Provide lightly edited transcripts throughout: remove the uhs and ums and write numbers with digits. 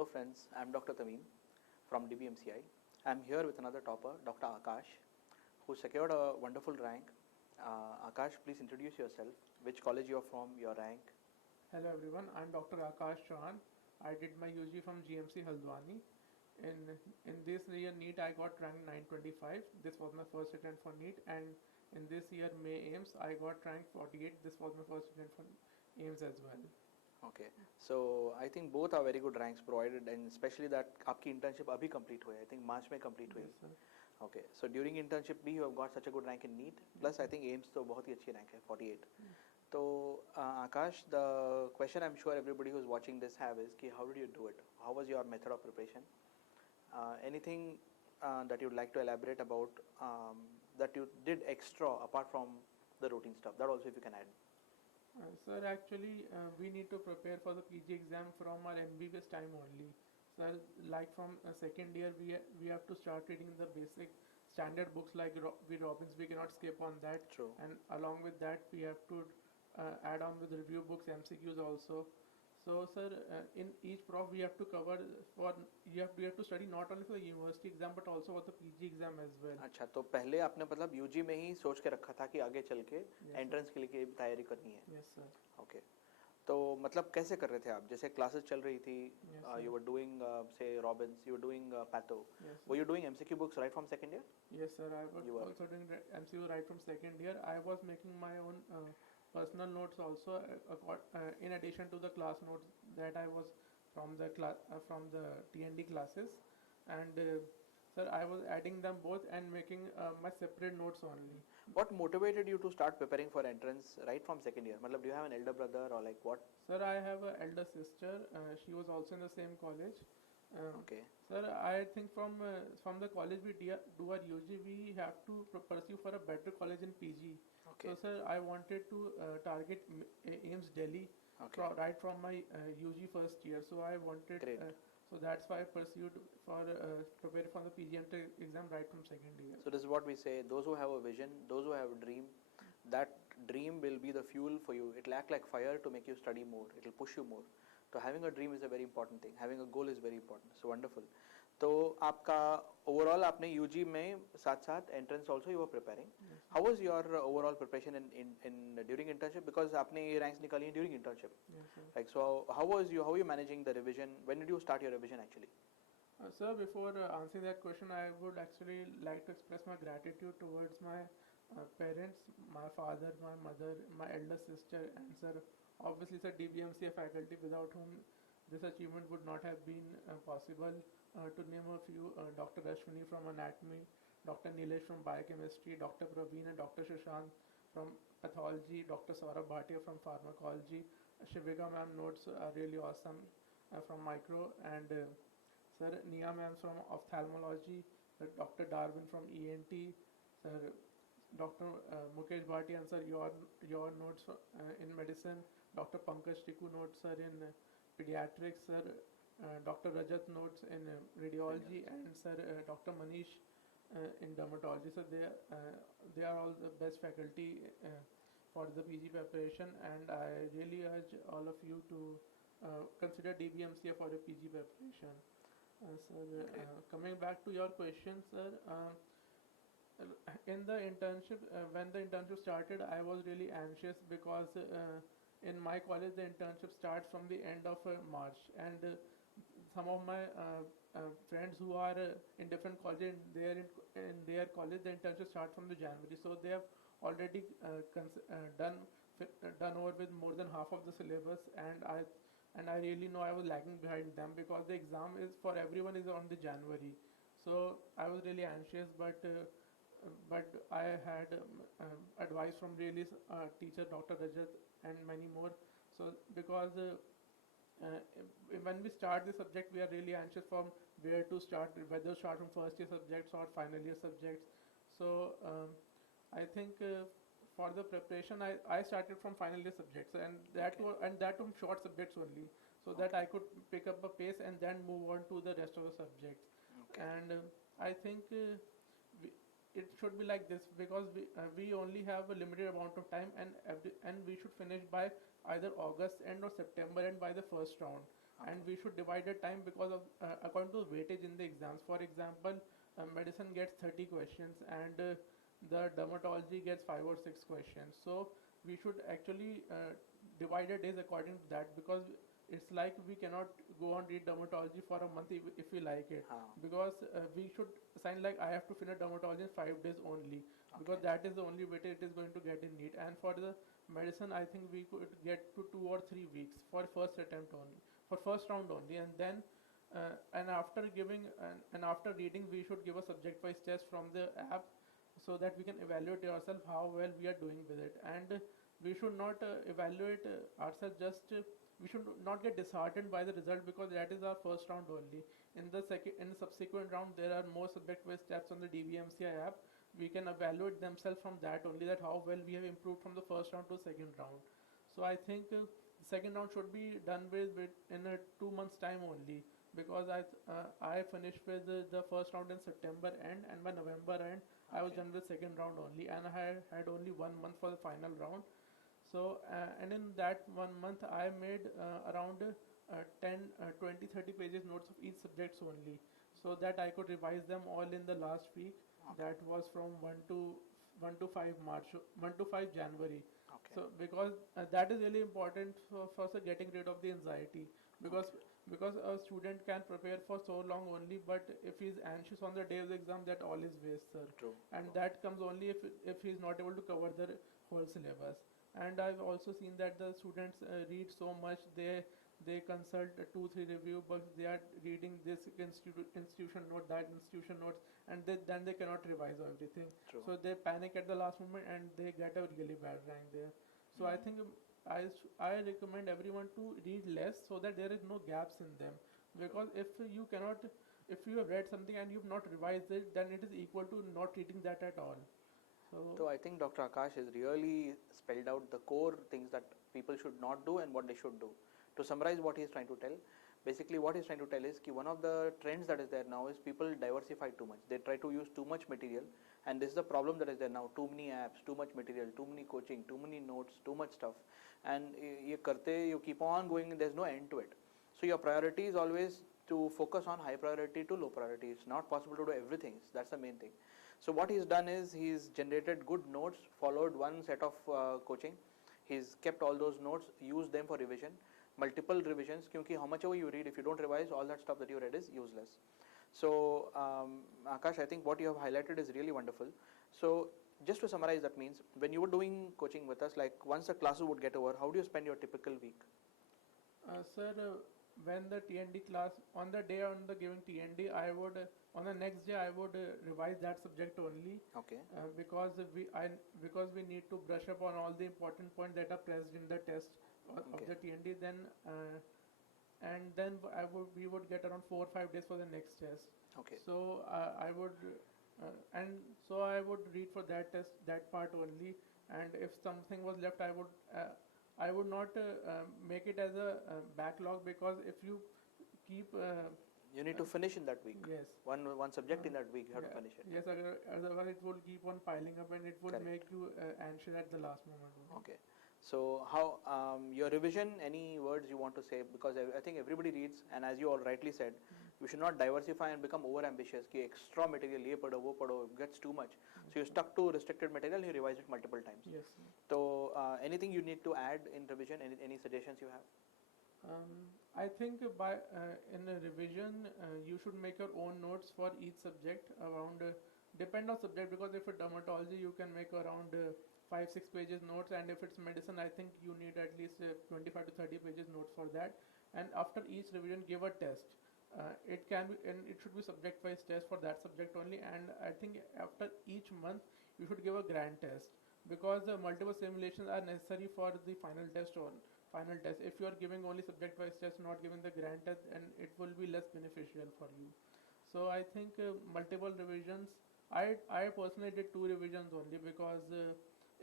Hello friends, I am Dr. from DBMCI. I am here with another topper, Dr. Aakash, who secured a wonderful rank. Aakash, please introduce yourself, which college you are from, your rank. Hello everyone, I'm Dr. Aakash Chauhan. I did my UG from GMC Haldwani. In this year NEET I got rank 925. This was my first attempt for NEET, and in this year May AIIMS I got rank 48. This was my first attempt for AIIMS as well. Okay, so I think both are very good ranks provided, and especially that आपकी internship अभी complete हुई है. I think March में complete हुई. Yes, sir. Okay, so during internship भी you have got such a good rank in NEET. Plus I think AIIMS तो बहुत ही अच्छी rank है 48. So Akash, the question I'm sure everybody who's watching this have is कि how did you do it? How was your method of preparation? Anything that you'd like to elaborate about that you did extra apart from the routine stuff? That also if you can add. Sir, actually, we need to prepare for the PG exam from our MBBS time only. Sir, like from second year, we have to start reading the basic standard books like V. Robbins. We cannot skip on that. True. And along with that, we have to add on with review books, MCQs also. So, sir, in each prof we have to cover for we have to study not only for the university exam but also for the PG exam as well. अच्छा, तो पहले आपने मतलब UG में ही सोच के रखा था कि आगे चल के एंट्रेंस के लिए तैयारी करनी है. Yes sir. ओके, तो मतलब कैसे कर रहे थे आप? जैसे क्लासेस चल रही थी, you were doing say Robbins, you were doing Patho. Were you doing MCQ books right from second year? Yes sir, I was also doing MCQ right from second year. I was making my own personal notes also in addition to the class notes that I was from the TND classes, and sir, I was adding them both and making my separate notes only. What motivated you to start preparing for entrance right from second year? मतलब do you have an elder brother or like what? Sir, I have an elder sister. She was also in the same college. Okay. Sir, I think from the college we do our UG, we have to pursue for a better college in PG. Okay. So, sir, I wanted to target AIIMS Delhi right from my UG first year. So, I wanted. So that's why I pursued for prepare for the PG exam right from second year. So this is what we say: those who have a vision, those who have a dream, that dream will be the fuel for you. It will act like fire to make you study more. It will push you more. So having a dream is a very important thing. Having a goal is very important. So wonderful. तो आपका overall आपने UG में साथ साथ entrance also you were preparing. How was your overall preparation in during internship? Because आपने ये ranks निकाली हैं during internship. Like so how you managing the revision? When did you start your revision actually? Sir, before answering that question, I would actually like to express my gratitude towards my parents, my father, my mother, my elder sister, and sir, obviously sir, DBMCI faculty, without whom this achievement would not have been possible. To name a few, Dr. Ashwini from anatomy, Dr. Nilesh from biochemistry, Dr. Praveen and Dr. Shashank from pathology, Dr. Saurabh Bhatia from pharmacology. Shivika ma'am notes are really awesome from micro, and sir, Nia ma'am from ophthalmology, Dr. Darwin from ENT, sir, Dr. Mukesh Bhatia, and sir, your notes in medicine, Dr. Pankaj Tiku notes are in pediatrics, sir. Dr. Rajat notes in radiology, and sir, Dr. Manish in dermatology. So they are all the best faculty for the PG preparation, and I really urge all of you to consider DBMCI for your PG preparation. Sir, coming back to your question, sir, in the internship, when the internship started, I was really anxious because in my college the internship starts from the end of March, and some of my friends who are in different colleges, in their college the internship starts from the January, so they have already done over with more than half of the syllabus, and I really know I was lagging behind them because the exam is for everyone is on the January. So I was really anxious, but I had advice from really teacher Dr. Rajat and many more. So because when we start the subject, we are really anxious from where to start, whether start from first year subjects or final year subjects. So I think for the preparation, I started from final year subjects, and that from short subjects only, so that I could pick up a pace and then move on to the rest of the subjects. And I think it should be like this because we only have a limited amount of time, and we should finish by either August end or September end by the first round. and we should divide the time because of according to weightage in the exams. For example, medicine gets 30 questions and the dermatology gets 5 or 6 questions. So we should actually divide the days according to that, because it's like we cannot go on read dermatology for a month if we like it, because we should assign like I have to finish dermatology in 5 days only, because that is the only weightage it is going to get in NEET. And for the medicine, I think we could get to 2 or 3 weeks for first attempt only, for first round only, and then and after giving and after reading, we should give a subject wise test from the app, so that we can evaluate ourselves how well we are doing with it. And we should not evaluate ourselves just we should not get disheartened by the result, because that is our first round only. In the subsequent round, there are more subject wise tests on the DBMCI app. We can evaluate themselves from that only, that how well we have improved from the first round to second round. So I think the second round should be done with in a 2 months time only, because I finished with the first round in September end, and by November end I was done with second round only, and I had only 1 month for the final round. So and in that 1 month I made around 10 20 30 pages notes of each subjects only, so that I could revise them all in the last week. That was from 1 to 5 March, 1 to 5 January. So because that is really important for getting rid of the anxiety, because a student can prepare for so long only, but if he is anxious on the day of the exam, that all is waste, sir. True. And that comes only if he is not able to cover the whole syllabus. And I've also seen that the students read so much, they consult 2-3 review books, they are reading this institution note, that institution notes, and then they cannot revise everything. True. So they panic at the last moment and they get a really bad rank there. So I think I recommend everyone to read less, so that there is no gaps in them, because if you have read something and you've not revised it, then it is equal to not reading that at all. So I think Dr. Aakash has really spelled out the core things that people should not do and what they should do. To summarize what he is trying to tell, basically what he is trying to tell is that one of the trends that is there now is people diversify too much. They try to use too much material, and this is the problem that is there now. Too many apps, too much material, too many coaching, too many notes, too much stuff, and you keep on going, there's no end to it. So your priority is always to focus on high priority to low priority. It's not possible to do everything. That's the main thing. So what he's done is he's generated good notes, followed one set of coaching. He's kept all those notes, used them for revision, multiple revisions, because how much ever you read, if you don't revise, all that stuff that you read is useless. So Aakash, I think what you have highlighted is really wonderful. So just to summarize, that means when you were doing coaching with us, like once the classes would get over, how do you spend your typical week? Sir, when the TND class, on the day on the given TND, I would on the next day I would revise that subject only. Okay. Because we need to brush up on all the important points that are present in the test of the TND. Then and then we would get around 4 or 5 days for the next test. Okay. So I would so I would read for that test, that part only. And if something was left, I would not make it as a backlog, because if you keep you need to finish in that week. Yes. One subject in that week you have to finish it. Yes, otherwise it will keep on piling up and it would Correct. make you anxious at the last moment. Okay. So how your revision, any words you want to say? Because I think everybody reads, and as you all rightly said, we should not diversify and become over ambitious. Ki extra material ye padho wo padho gets too much. So you stuck to restricted material, you revise it multiple times. Yes. So anything you need to add in revision? Any suggestions you have? I think in a revision you should make your own notes for each subject around depend on subject, because if it's dermatology you can make around 5-6 pages notes, and if it's medicine I think you need at least 25 to 30 pages notes for that. And after each revision give a test. It can be, and it should be subject wise test for that subject only. And I think after each month you should give a grand test, because multiple simulations are necessary for the final test. If you are giving only subject wise test, not giving the grand test, and it will be less beneficial for you. So I think multiple revisions. I personally did 2 revisions only, because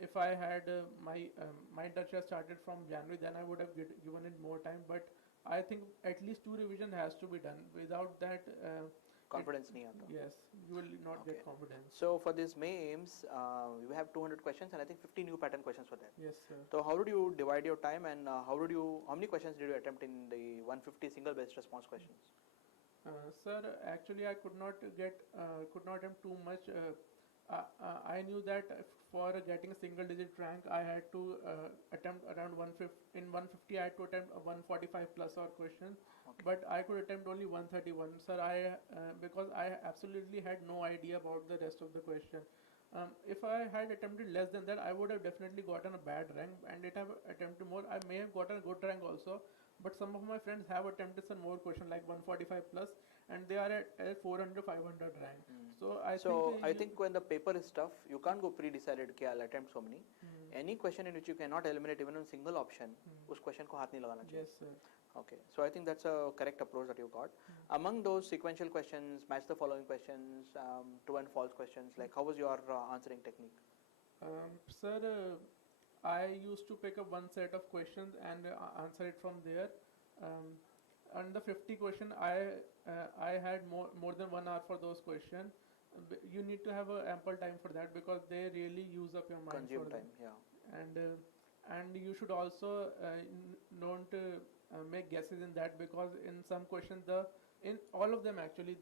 if I had my internship started from January, then I would have given it more time. But I think at least 2 revision has to be done. Without that, confidence nahi aata. Yes, you will not Okay. get confidence. So for this May AIIMS, we have 200 questions and I think 50 new pattern questions for that. Yes, sir. So how did you divide your time and how many questions did you attempt in the 150 single best response questions? Sir, actually, I could not attempt too much. I knew that for getting a single digit rank, I had to attempt around 150. In 150, I had to attempt a 145 plus or question, Okay. but I could attempt only 131. Sir, because I absolutely had no idea about the rest of the question. If I had attempted less than that, I would have definitely gotten a bad rank, and if I have attempted more, I may have gotten a good rank also. But some of my friends have attempted some more question like 145 plus, and they are at 400, 500 rank. So I think when the paper is tough, you can't go pre-decided कि I'll attempt so many. Any question in which you cannot eliminate even a single option, उस question को हाथ नहीं लगाना चाहिए. Yes, sir. Okay, so I think that's a correct approach that you got. Among those sequential questions, match the following questions, true and false questions, like how was your answering technique? Sir, I used to pick up one set of questions and answer it from there. On the 50 question, I had more than 1 hour for those questions. You need to have ample time for that because they really use up your mind. Consume for time, them. yeah. And you should also don't make guesses in that, because in some questions, in all of them actually,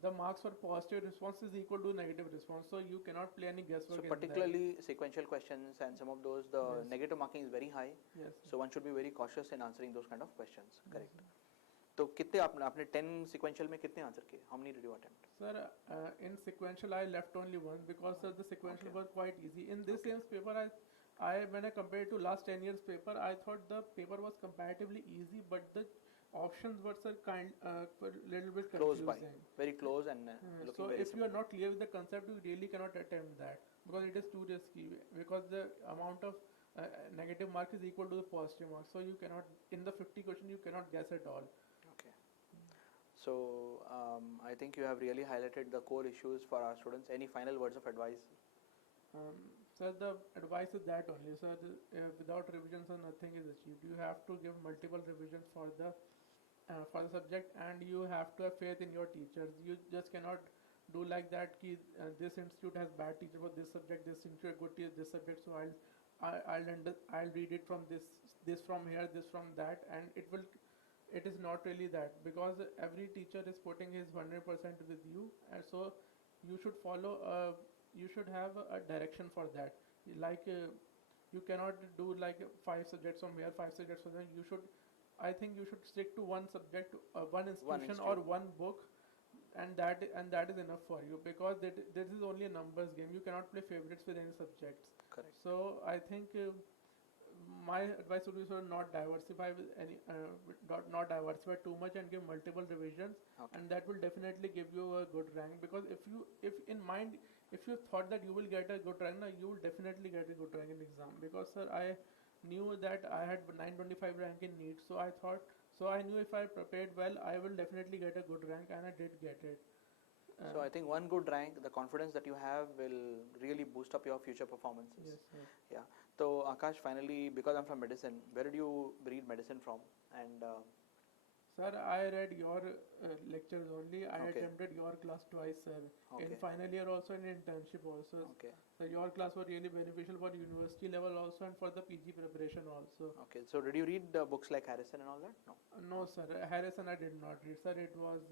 the marks for positive response is equal to negative response, so you cannot play any guesswork. So particularly sequential questions and some of those, the Yes. negative marking is very high. Yes. So one should be very cautious in answering those kind of questions. Correct. तो कितने आपने 10 sequential में कितने answer किए? How many did you attempt? Sir, in sequential I left only one because the sequential Okay. was quite easy. In this Okay. AIIMS paper, when I compared to last 10 years paper, I thought the paper was comparatively easy, but the options were little bit Close confusing. by, very close and looking So very if you are not clear with the concept, you really cannot attempt that because it is too risky. Because the amount of negative mark is equal to the positive mark, so you cannot, in the 50 question, you cannot guess at all. Okay. So I think you have really highlighted the core issues for our students. Any final words of advice? Sir, the advice is that only, sir. Without revision, sir, nothing is achieved. You have to give multiple revisions for the subject, and you have to have faith in your teachers. You just cannot do like that. This institute has bad teacher for this subject. This institute has good teacher this subject. So I'll read it from this from here, this from that, and it is not really that, because every teacher is putting his 100% with you, and so you should follow. You should have a direction for that. Like you cannot do like 5 subjects from here, 5 subjects from there. I think you should stick to one subject, one institution or one book, and that is enough for you, because this is only a numbers game. You cannot play favorites with any subjects. Correct. So I think my advice would be sort not diversify with any not diversify too much and give multiple revisions, Okay. and that will definitely give you a good rank. Because if you thought that you will get a good rank, you will definitely get a good rank in exam. Because sir, I knew that I had 925 rank in NEET, so I knew if I prepared well, I will definitely get a good rank, and I did get it. So I think one good rank, the confidence that you have will really boost up your future performances. Yes, sir. Yeah. So Akash, finally, because I'm from medicine, where did you read medicine from? And Sir, I read your lectures only. I Okay. attempted your class twice, sir. Okay. In final year also, and internship also. Okay. So your class was really beneficial for university level also, and for the PG preparation also. Okay. So did you read books like Harrison and all that? No. No, sir. Harrison I did not read, sir. It was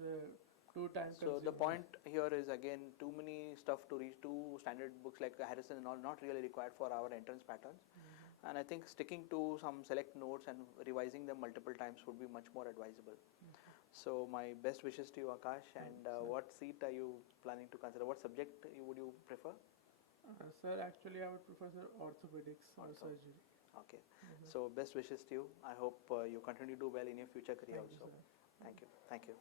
too time So consuming. the point here is again too many stuff to reach. Two standard books like Harrison and all not really required for our entrance patterns. And I think sticking to some select notes and revising them multiple times would be much more advisable. So my best wishes to you, Akash. And what seat are you planning to consider? What subject would you prefer? Sir, actually I would prefer, sir, orthopedics or surgery. Okay. So best wishes to you. I hope you continue to do well in your future career Thank you, also. sir. Thank you. Thank you.